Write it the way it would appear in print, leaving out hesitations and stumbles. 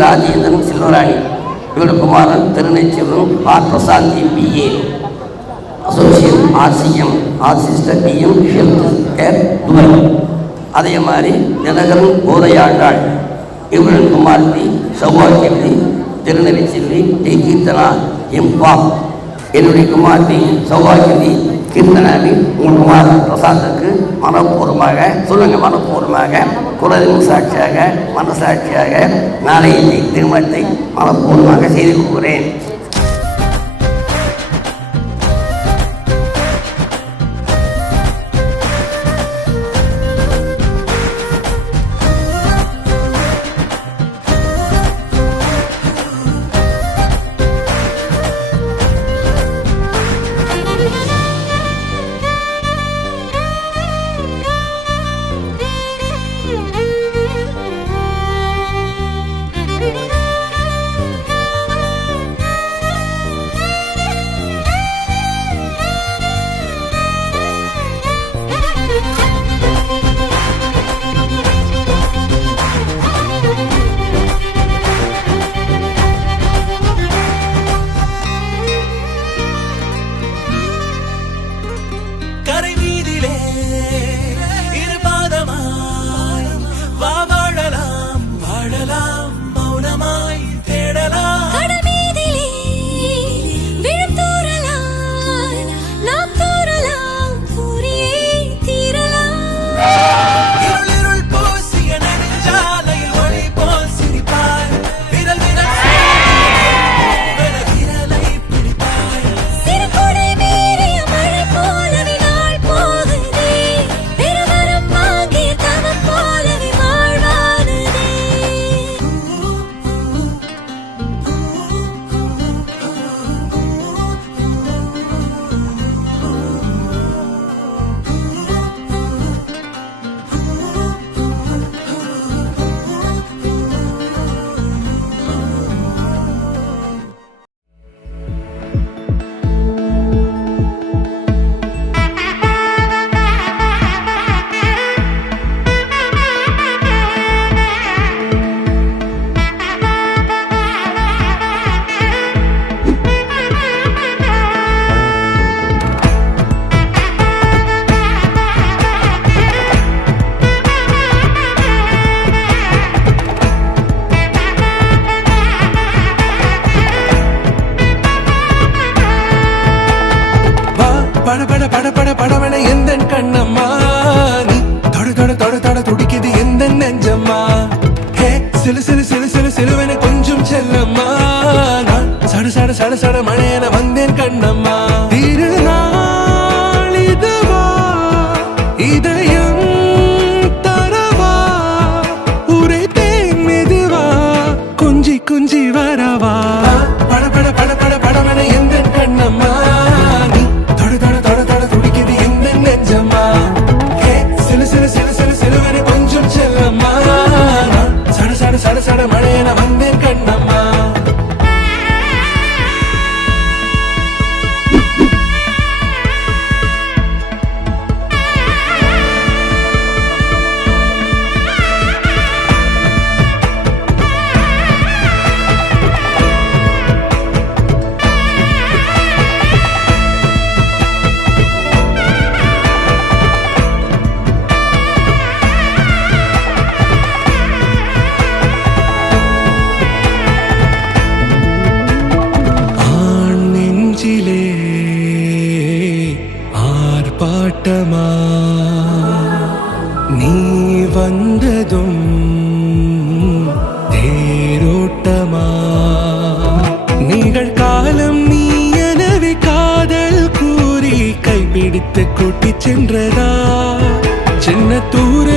ராஜேந்திரன் செல்வராணி, இவருடைய குமாரன் Tirunelveli R Prashanth MBA, associate RCM ஆர்சிஸ்டர் DM ஹெல்த் கேர் துபாய். அதே மாதிரி தினகரன் போதையாண்டாள், இவருடைய குமார்த்தி சௌபாகியவதி திருநெல்வேலி கீர்த்தனா M.Pop, என்னுடைய குமார்த்தி சௌபாகியவதி கீர்த்தனாவி. உங்கள் குமாரன் பிரசாந்துக்கு மனப்பூர்வமாக சொல்லுங்க, மனப்பூர்வமாக குலதெய்வம் சாட்சியாக மனசாட்சியாக நாளைய திருமணத்தை மனப்பூர்வமாக செய்து கொள்கிறேன். படவன எந்த கண்ணம்மா, நீ தொட தொட தொட தொட துடிக்குது எந்த நெஞ்சம்மா. ஹே சிலு சிலு சிலு சிலு சிலுவன கொஞ்சம் செல்லம்மா, நான் சட சட சட சட மழையன வந்தேன் கண்ணம்மா. திருநாள் இதுவா இதயம் தரவா, உரைத்தேன் மெதுவா கொஞ்சி கொஞ்சி வரவா. பட பட பட பட படவன எந்த கண்ணம்மா, நீ தொட தொட தொட தொட துடிக்குது எந்த நெஞ்சம்மா. ஹே சிலு சிலு சிலு சிலு சிலுவன கொஞ்சம் செல்லம்மா, நான் சட சட சட சட மழையன வந்தேன் கண்ணம்மா. ஆர்ப்பாட்டமா நீ வந்ததும் தேரோட்டமா, நிகழ்காலம் நீ எனவே காதல் கூறி கைப்பிடித்து கூட்டிச் சென்றதா. சின்ன தூர